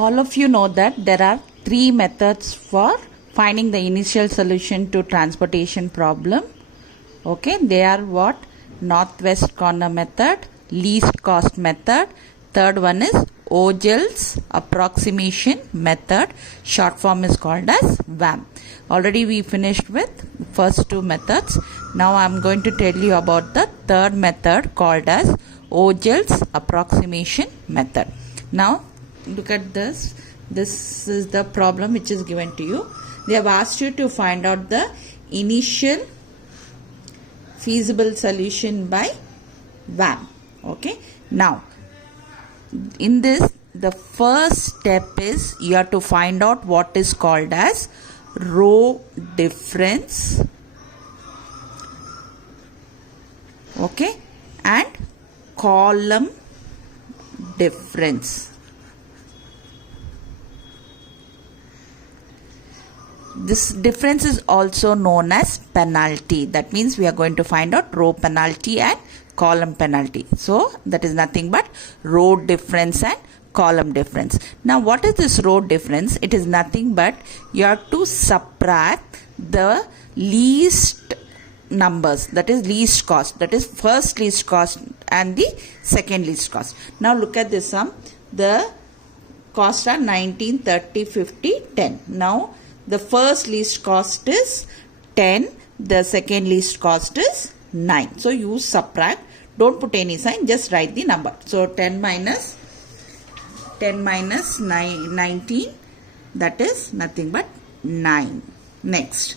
All of you know that there are three methods for finding the initial solution to transportation problem. Okay, they are what? Northwest corner method, least cost method. Third one is Ogel's approximation method. Short form is called as VAM. Already we finished with first two methods. Now I am going to tell you about the third method called as Ogel's approximation method. Now look at this. This is the problem which is given to you. They have asked you to find out the initial feasible solution by VAM. Okay. Now, in this, the first step is you have to find out what is called as row difference. Okay. And column difference. This difference is also known as penalty. That means we are going to find out row penalty and column penalty. So that is nothing but row difference and column difference. Now what is this row difference? It is nothing but you have to subtract the least numbers, that is least cost, that is first least cost and the second least cost. Now look at this sum. The costs are 19, 30, 50, 10. Now the first least cost is 10, the second least cost is 9. So you subtract, don't put any sign, just write the number. So 10 minus 9, 19, that is nothing but 9. Next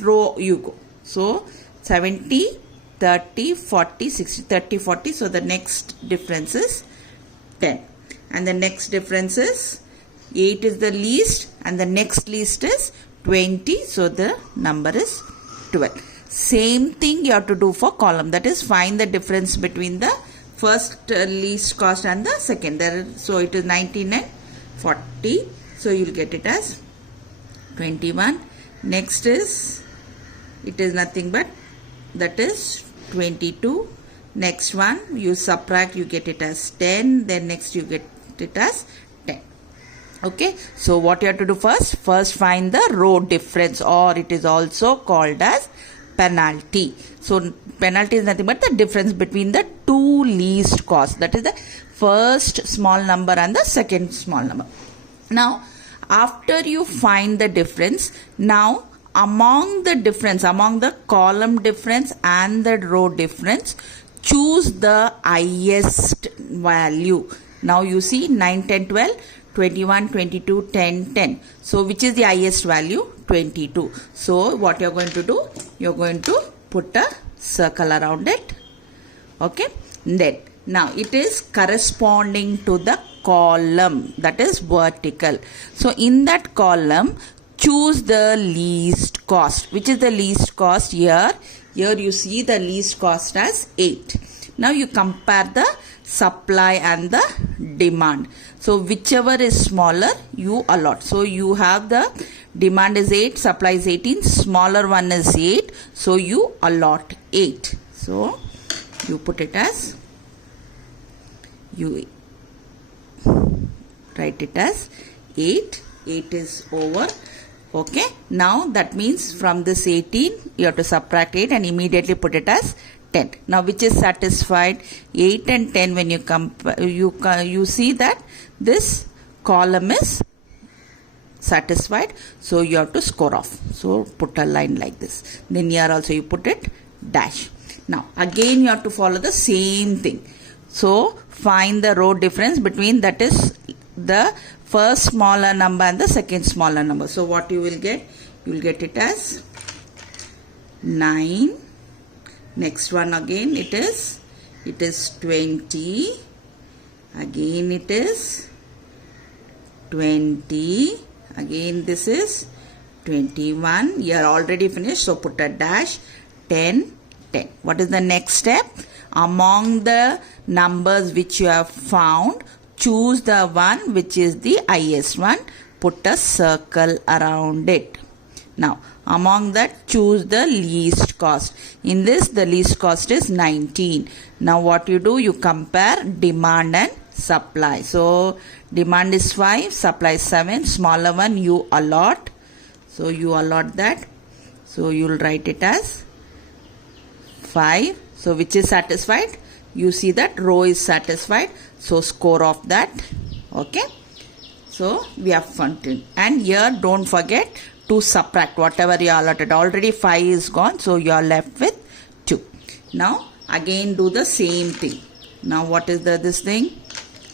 row you go. So 70, 30, 40, 60, 30, 40. So the next difference is 10. And the next difference is 8 is the least and the next least is 20. So the number is 12. Same thing you have to do for column. That is find the difference between the first least cost and the second. So it is 19 and 40. So you will get it as 21. Next is, it is nothing but that is 22. Next one you subtract, you get it as 10. Then next you get it as 10. Okay, so what you have to do first find the row difference, or it is also called as penalty. So penalty is nothing but the difference between the two least costs, that is the first small number and the second small number. Now after you find the difference, now among the column difference and the row difference, choose the highest value. Now you see 9, 10, 12, 21, 22, 10, 10. So which is the highest value? 22. So what you are going to do? You are going to put a circle around it. Okay. Then now it is corresponding to the column, that is vertical. So in that column, choose the least cost. Which is the least cost here? Here you see the least cost as 8. Now you compare the supply and the demand. So whichever is smaller you allot. So you have the demand is 8, supply is 18, smaller one is 8. So you allot 8. So you put it as, you write it as 8. 8 is over. Okay. Now that means from this 18 you have to subtract 8 and immediately put it as 10. Now which is satisfied? 8 and 10 when you compare, you see that this column is satisfied. So you have to score off. So put a line like this. Then here also you put it dash. Now again you have to follow the same thing. So find the row difference between, that is the first smaller number and the second smaller number. So what you will get? You will get it as 9. Next one again it is 20. Again it is 20. Again this is 21. You are already finished. So put a dash. 10, 10. What is the next step? Among the numbers which you have found, choose the one which is the highest one. Put a circle around it. Now among that, choose the least cost. In this, the least cost is 19. Now what you do? You compare demand and supply. So demand is 5, supply is 7, smaller one you allot. So you allot that. So you will write it as 5. So which is satisfied? You see that row is satisfied. So score of that. Okay. So we have found. And here don't forget to subtract whatever you allotted. Already 5 is gone. So you are left with 2. Now again do the same thing. Now what is this thing?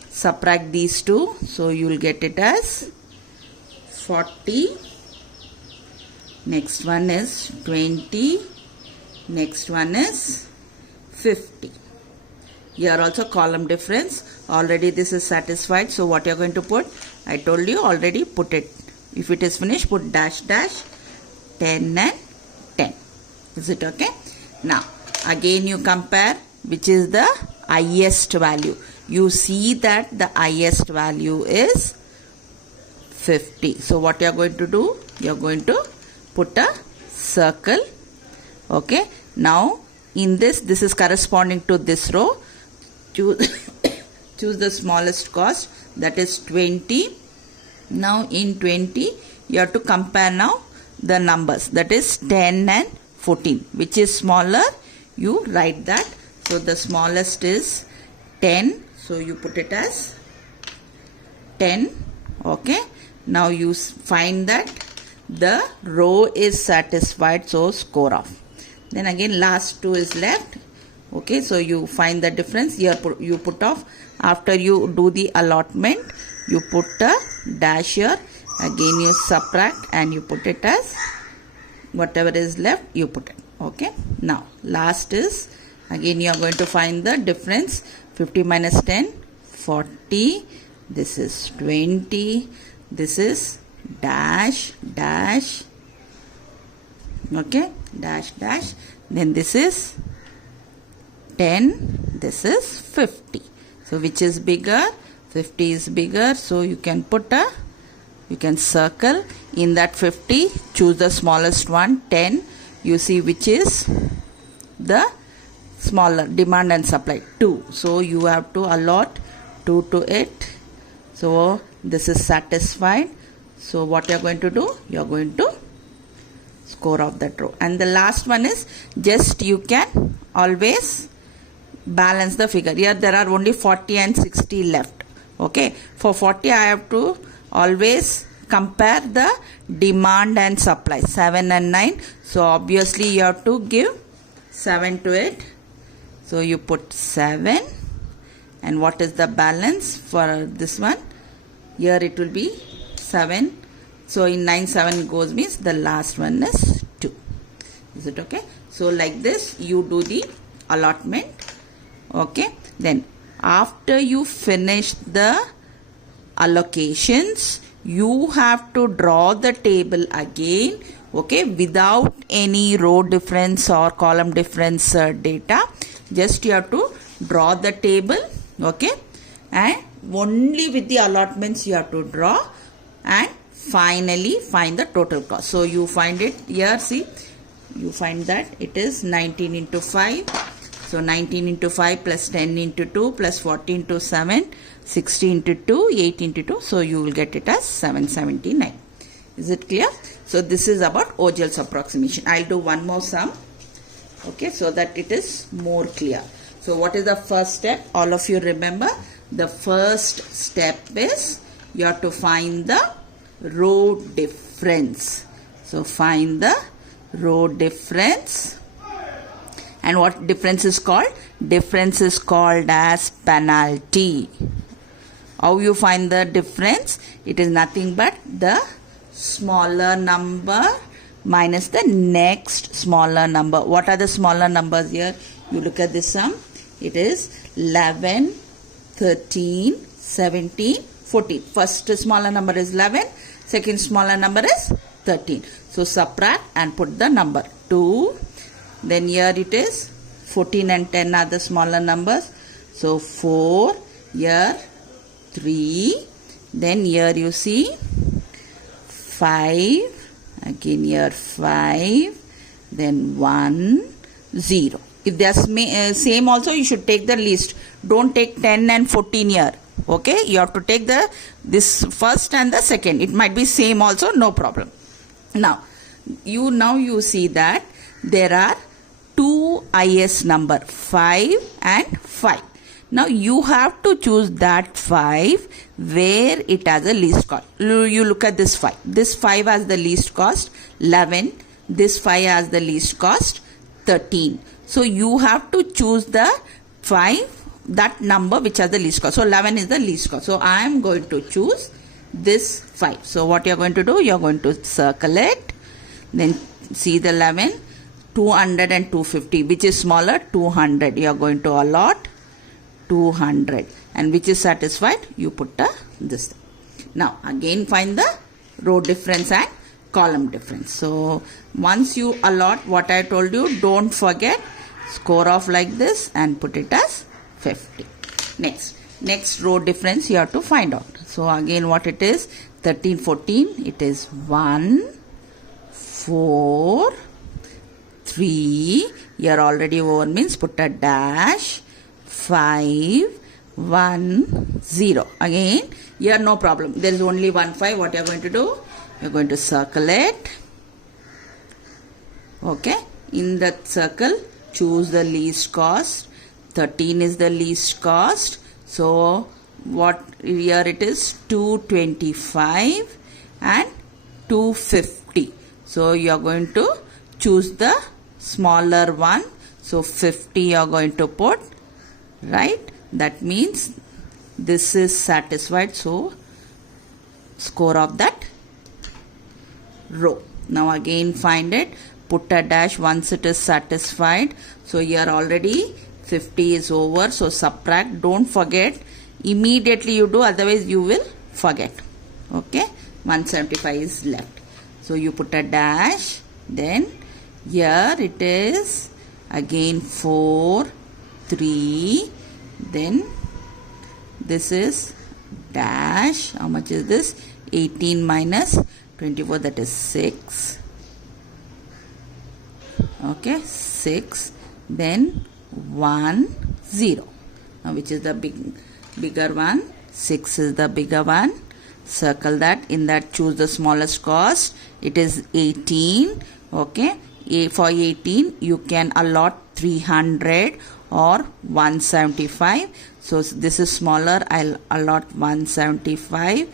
Subtract these two. So you will get it as 40. Next one is 20. Next one is 50. Here also column difference. Already this is satisfied. So what you are going to put? I told you already, put it. If it is finished, put dash dash 10 and 10. Is it okay? Now again you compare which is the highest value. You see that the highest value is 50. So what you are going to do? You are going to put a circle. Okay. Now in this is corresponding to this row. Choose the smallest cost, that is 20. Now in 20 you have to compare now the numbers, that is 10 and 14. Which is smaller? You write that. So the smallest is 10. So you put it as 10. Okay. Now you find that the row is satisfied. So score off. Then again last 2 is left. Okay. So you find the difference. Here you put off. After you do the allotment, you put a dash here. Again you subtract and you put it as whatever is left you put it. Okay. Now last is again you are going to find the difference. 50 minus 10, 40. This is 20. This is dash dash. Okay. Dash dash. Then this is 10. This is 50. So which is bigger? 50 is bigger. So you can circle in that 50. Choose the smallest one, 10. You see which is the smaller, demand and supply 2. So you have to allot 2 to it. So this is satisfied. So what you are going to do? You are going to score of that row. And the last one is just you can always balance the figure. Here there are only 40 and 60 left. Okay. For 40 I have to always compare the demand and supply 7 and 9. So obviously you have to give 7 to it. So you put 7. And what is the balance for this one? Here it will be 7. So in 9 7 goes means the last one is 2. Is it okay? So like this you do the allotment. Okay. Then after you finish the allocations, you have to draw the table again. Okay. Without any row difference or column difference data. Just you have to draw the table. Okay. And only with the allotments you have to draw. And finally find the total cost. So you find it here. See. You find that it is 19 into 5. So 19 into 5 plus 10 into 2 plus 40 into 7, 60 into 2, 8 into 2. So you will get it as 779. Is it clear? So this is about OGL's approximation. I'll do one more sum. Okay, so that it is more clear. So what is the first step? All of you remember, the first step is you have to find the row difference. So find the row difference. And what difference is called? Difference is called as penalty. How you find the difference? It is nothing but the smaller number minus the next smaller number. What are the smaller numbers here? You look at this sum. It is 11, 13, 17, 14. First smaller number is 11. Second smaller number is 13. So subtract and put the number 2. Then here it is 14 and 10 are the smaller numbers. So 4, here 3. Then here you see 5. Again here 5. Then 1, 0. If they are same also, you should take the least. Don't take 10 and 14 here. Okay, you have to take this first and the second. It might be same also, no problem. Now you see that there are two IS number, 5 and 5. Now you have to choose that 5 where it has a least cost. You look at this 5. This 5 has the least cost 11. This 5 has the least cost 13. So you have to choose the 5, that number which has the least cost. So 11 is the least cost. So I am going to choose this 5. So what you are going to do? You are going to circle it. Then see the 11, 200 and 250. Which is smaller? 200. You are going to allot 200. And which is satisfied? You put this. Now again find the row difference and column difference. So once you allot what I told you, don't forget, score off like this and put it as 50. Next row difference you have to find out. So again what it is? 13, 14. It is 1, 4, 3. Here already over means put a dash. 5, 1, 0. Again here no problem. There is only 1 5. What you are going to do? You are going to circle it. Okay. In that circle, choose the least cost. 13 is the least cost. So what here it is? 225 and 250. So you are going to choose the smaller one. So 50 you are going to put, right? That means this is satisfied. So score of that row. Now again find it. Put a dash once it is satisfied. So here already 50 is over. So subtract. Don't forget. Immediately you do. Otherwise you will forget. Okay. 175 is left. So you put a dash. Then here it is again 4, 3. Then this is dash. How much is this? 18 minus 24. That is 6. Okay, 6. Then 1, 0. Now which is the bigger one? 6 is the bigger one. Circle that. In that choose the smallest cost. It is 18. Okay. For 18 you can allot 300 or 175. So this is smaller. I'll allot 175.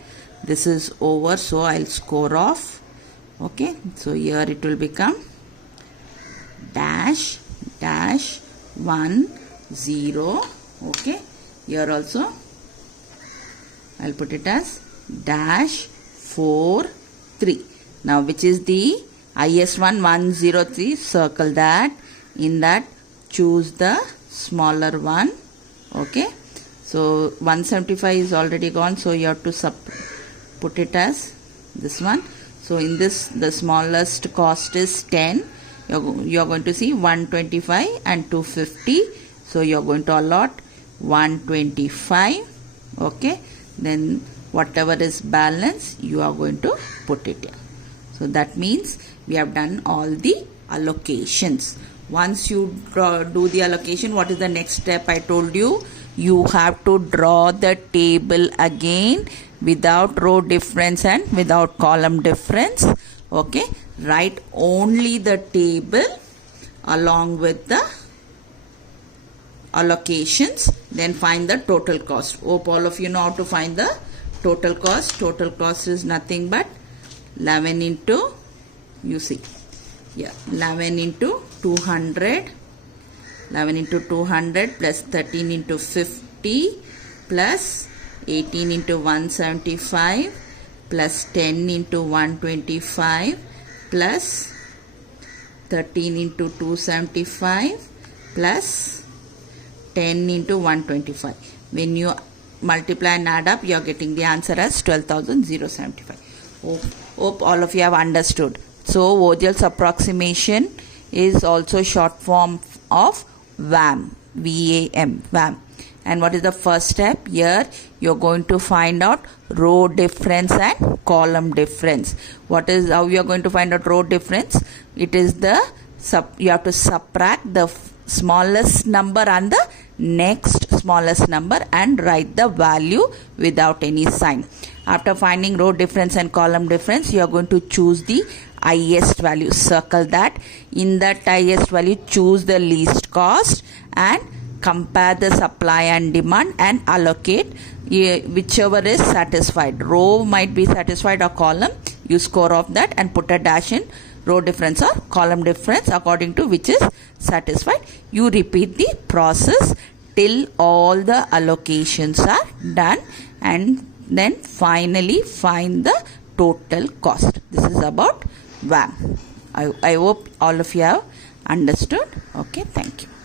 This is over. So I'll score off. Okay. So here it will become dash 1, 0. Okay. Here also I'll put it as dash 4, 3. Now which is the IS1 103? Circle that. In that choose the smaller one. Okay. So 175 is already gone. So you have to put it as this one. So in this the smallest cost is 10. You are going to see 125 and 250. So you are going to allot 125. Okay. Then whatever is balance you are going to put it here. So that means we have done all the allocations. Once you do the allocation, what is the next step? I told you, you have to draw the table again without row difference and without column difference. Okay. Write only the table along with the allocations. Then find the total cost. Hope all of you know how to find the total cost. Total cost is nothing but 11 into, you see, yeah, 11 into 200, 11 into 200 plus 13 into 50 plus 18 into 175 plus 10 into 125 plus 13 into 275 plus 10 into 125. When you multiply and add up, you are getting the answer as 12,075. Hope all of you have understood. So Vogel's approximation is also short form of VAM. V-A-M. VAM. And what is the first step? Here you are going to find out row difference and column difference. What is how you are going to find out row difference? It is the you have to subtract the smallest number and the next smallest number and write the value without any sign. After finding row difference and column difference, you are going to choose the highest value. Circle that. In that highest value, choose the least cost and compare the supply and demand and allocate whichever is satisfied. Row might be satisfied or column. You score off that and put a dash in row difference or column difference according to which is satisfied. You repeat the process till all the allocations are done, and then finally find the total cost. This is about VAM. I hope all of you have understood. Okay, thank you.